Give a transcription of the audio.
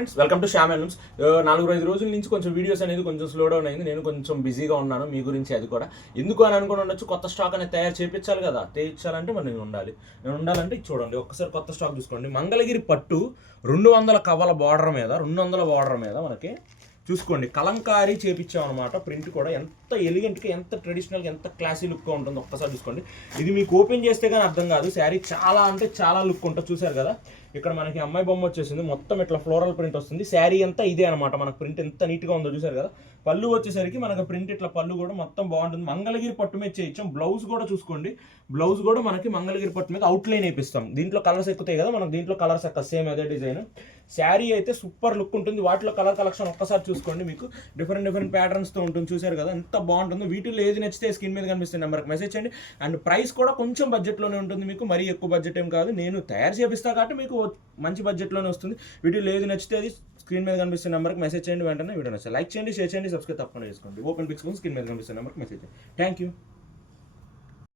Friends welcome to Shyam handlooms. 4-5 రోజుల నుంచి కొంచెం వీడియోస్ అనేది కొంచెం స్లో డౌన్ అయింది. నేను కొంచెం బిజీగా ఉన్నాను. మీ గురించి అది కూడా ఎందుకు అని అనుకుని ఉండొచ్చు. కొత్త స్టాక్ అనేది తయారు చేయించాలి కదా. చేయించాలంటే మరి నేను ఉండాలంటే చూడండి, ఒక్కసారి కొత్త స్టాక్ చూసుకోండి. మంగళగిరి పట్టు 200 కవల బార్డర్ మీద 200 బార్డర్ మీద మనకి చూసుకోండి కలంకారీ చేపించామన్నమాట. ప్రింట్ కూడా ఎంత ఎలిగెంట్గా, ఎంత ట్రెడిషనల్గా, ఎంత క్లాసీ లుక్గా ఉంటుందో ఒక్కసారి చూసుకోండి. ఇది మీకు ఓపెన్ చేస్తే కానీ అర్థం కాదు. శారీ చాలా అంటే చాలా లుక్ ఉంటుంది. చూసారు కదా, ఇక్కడ మనకి అమ్మాయి బొమ్మ వచ్చేసింది. మొత్తం ఇట్లా ఫ్లోరల్ ప్రింట్ వస్తుంది. శారీ అంతా ఇదే అనమాట. మనకు ప్రింట్ ఎంత నీట్గా ఉందో చూసారు కదా. పళ్ళు వచ్చేసరికి మనకు ప్రింట్ ఇట్లా పళ్ళు కూడా మొత్తం బాగుంటుంది. మంగళగిరి పట్టు మీద చేయించాం. బ్లౌజ్ కూడా చూసుకోండి, బ్లౌజ్ కూడా మనకి మంగళగిరి పట్టు మీద అవుట్లైన్ వేపిస్తాం. దీంట్లో కలర్స్ ఎక్కుతాయి కదా, మనకు దీంట్లో కలర్స్ ఎక్క సేమ్ అదే డిజైన్. శారీ అయితే సూపర్ లుక్ ఉంటుంది. వాటిలో కలర్ కలెక్షన్ ఒక్కసారి చూసుకోండి, మీకు డిఫరెంట్ ప్యాటర్న్స్తో ఉంటుంది. చూసారు కదా ఎంత బాగుంటుందో. వీటిలో ఏది నచ్చితే స్క్రీన్ మీద కనిపిస్తుంది నెంబర్కి మెసేజ్ చేయండి. అండ్ ప్రైస్ కూడా కొంచెం బడ్జెట్లోనే ఉంటుంది. మీకు మరీ ఎక్కువ బడ్జెట్ ఏం కాదు. నేను తయారు చేపిస్తా కాబట్టి మీకు మంచి బడ్జెట్లోనే వస్తుంది. వీటిలో ఏది నచ్చితే అది స్క్రీన్ మీద కనిపిస్తున్న నెంబర్కి మెసేజ్ చేయండి. వెంటనే వీడియో నచ్చాయి లైక్ చేయండి, షేర్ చేయండి, సబ్స్క్రైబ్ తప్పకుండా చేసుకోండి. ఓపెన్ పిక్స్ స్క్రీన్ మీద కనిపిస్తున్న నెంబర్కి మెసేజ్ చేయండి. Thank you.